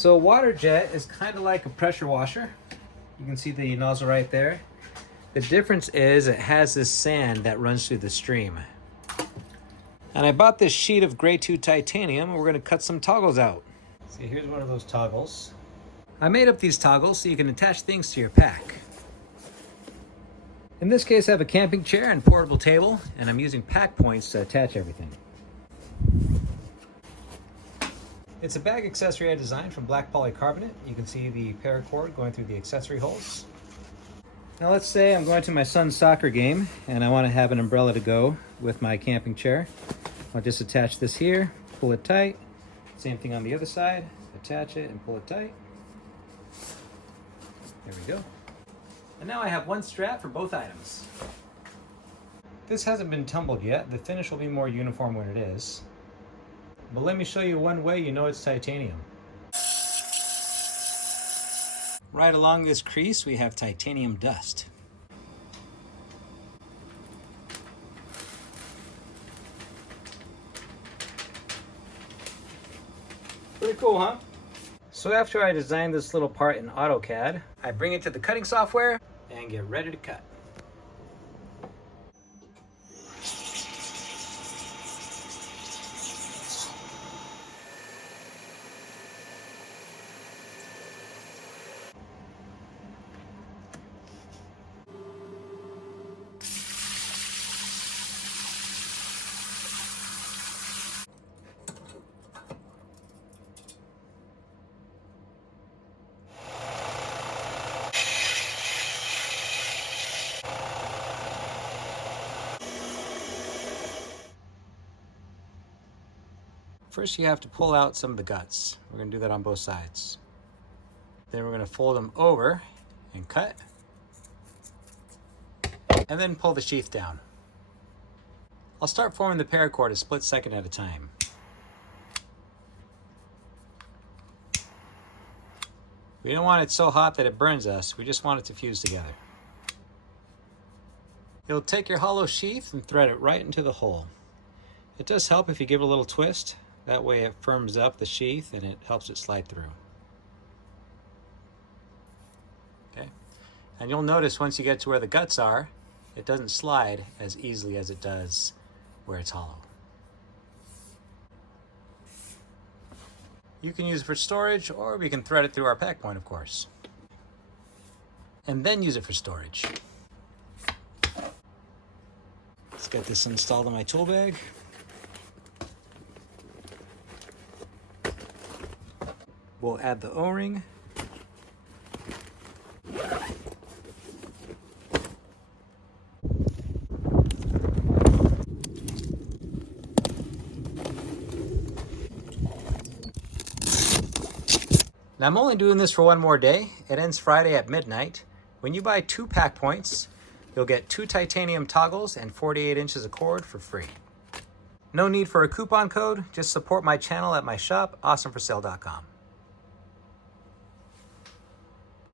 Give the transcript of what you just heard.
So a water jet is kind of like a pressure washer. You can see the nozzle right there. The difference is it has this sand that runs through the stream. And I bought this sheet of Grey 2 titanium and we're gonna cut some toggles out. See, here's one of those toggles. I made up these toggles so you can attach things to your pack. In this case, I have a camping chair and portable table, and I'm using pack points to attach everything. It's a bag accessory I designed from black polycarbonate. You can see the paracord going through the accessory holes. Now let's say I'm going to my son's soccer game and I want to have an umbrella to go with my camping chair. I'll just attach this here, pull it tight. Same thing on the other side, attach it and pull it tight. There we go. And now I have one strap for both items. This hasn't been tumbled yet. The finish will be more uniform when it is. But let me show you one way you know it's titanium. Right along this crease, we have titanium dust. Pretty cool, huh? So after I design this little part in AutoCAD, I bring it to the cutting software and get ready to cut. First, you have to pull out some of the guts. We're going to do that on both sides. Then we're going to fold them over and cut. And then pull the sheath down. I'll start forming the paracord a split second at a time. We don't want it so hot that it burns us. We just want it to fuse together. You'll take your hollow sheath and thread it right into the hole. It does help if you give it a little twist. That way it firms up the sheath and it helps it slide through. Okay, and you'll notice once you get to where the guts are, it doesn't slide as easily as it does where it's hollow. You can use it for storage, or we can thread it through our pack point, of course. And then use it for storage. Let's get this installed in my tool bag. We'll add the O-ring. Now I'm only doing this for one more day. It ends Friday at midnight. When you buy 2 pack points, you'll get 2 titanium toggles and 48 inches of cord for free. No need for a coupon code, just support my channel at my shop, awesomeforsale.com.